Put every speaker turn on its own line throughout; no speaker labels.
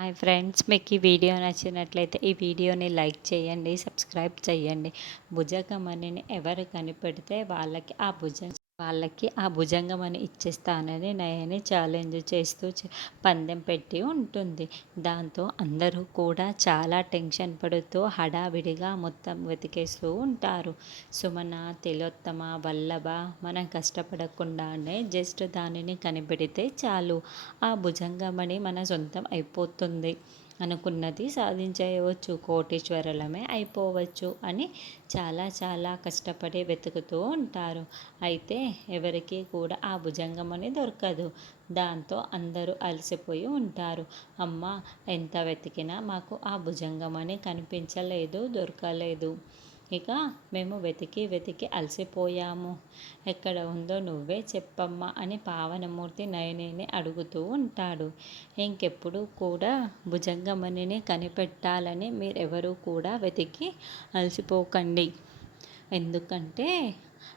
Hi friends మీకు ఈ video నచ్చినట్లయితే ఈ వీడియోని లైక్ చేయండి సబ్స్క్రైబ్ చేయండి. భుజకమణిని ఎవరు కనిపెడితే వాళ్ళకి ఆ భుజం వాళ్ళకి ఆ భుజంగం అని ఇచ్చేస్తానని నయని ఛాలెంజ్ చేస్తూ పందెం పెట్టి ఉంటుంది. దాంతో అందరూ కూడా చాలా టెన్షన్ పడుతూ హడావిడిగా మొత్తం వెతికేస్తూ ఉంటారు. సుమన తిలోత్తమ వల్లభ మనం కష్టపడకుండానే జస్ట్ దానిని కనిపెడితే చాలు. ఆ భుజంగమని మన సొంతం అయిపోతుంది. అనుకున్నది సాధించేయవచ్చు కోటీశ్వరులమే అయిపోవచ్చు అని చాలా చాలా కష్టపడి వెతుకుతూ ఉంటారు. అయితే ఎవరికి కూడా ఆ భుజంగం అని దొరకదు. దాంతో అందరూ అలసిపోయి ఉంటారు. అమ్మ ఎంత వెతికినా మాకు ఆ భుజంగం అని కనిపించలేదు దొరకలేదు. ఇక మేము వెతికి వెతికి అలసిపోయాము. ఎక్కడ ఉందో నువ్వే చెప్పమ్మా అని పావనమూర్తి నయనిని అడుగుతూ ఉంటాడు. ఇంకెప్పుడు కూడా భుజంగమణిని కనిపెట్టాలని మీరెవరూ కూడా వెతికి అలసిపోకండి. ఎందుకంటే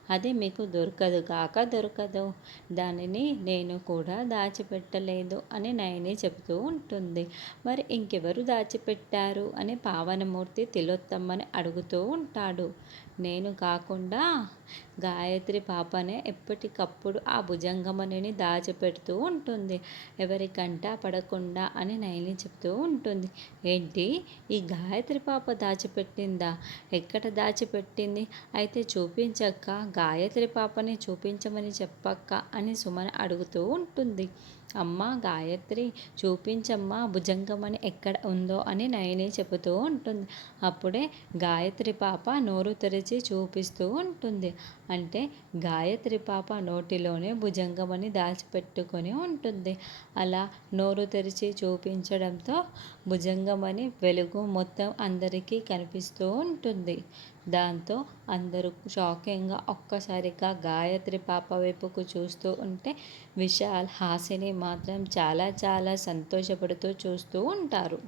అది మీకు దొరకదు. కాక దొరకదు. దానిని నేను కూడా దాచిపెట్టలేదు అని నయని చెబుతూ ఉంటుంది. మరి ఇంకెవరు దాచిపెట్టారు అని పావనమూర్తి తిలోత్తమ్మని అడుగుతూ ఉంటాడు. నేను కాకుండా గాయత్రి పాపనే ఎప్పటికప్పుడు ఆ భుజంగమణిని దాచిపెడుతూ ఉంటుంది. ఎవరికంటా పడకుండా అని నయని చెప్తూ ఉంటుంది. ఏంటి? ఈ గాయత్రి పాప దాచిపెట్టిందా? ఎక్కడ దాచిపెట్టింది? అయితే చూపించక్క. గాయత్రి పాపని చూపించమని చెప్పక్క అని సుమన అడుగుతూ ఉంటుంది. అమ్మ గాయత్రి చూపించమ్మా భుజంగమని ఎక్కడ ఉందో అని నయని చెబుతూ ఉంటుంది. అప్పుడే గాయత్రి పాప నోరు తెరిచి చూపిస్తూ ఉంటుంది. అంటే గాయత్రి పాప నోటిలోనే భుజంగమని దాచిపెట్టుకొని ఉంటుంది. అలా నోరు తెరిచి చూపించడంతో భుజంగమని వెలుగు మొత్తం అందరికీ కనిపిస్తూ ఉంటుంది. దాంతో అందరూ షాకింగ్గా ఒక్కసారిగా గాయత్రి పాప వైపుకు చూస్తూ ఉంటే విశాల్ హాసిని మాత్రం చాలా చాలా సంతోషపడుతూ చూస్తూ ఉంటారు.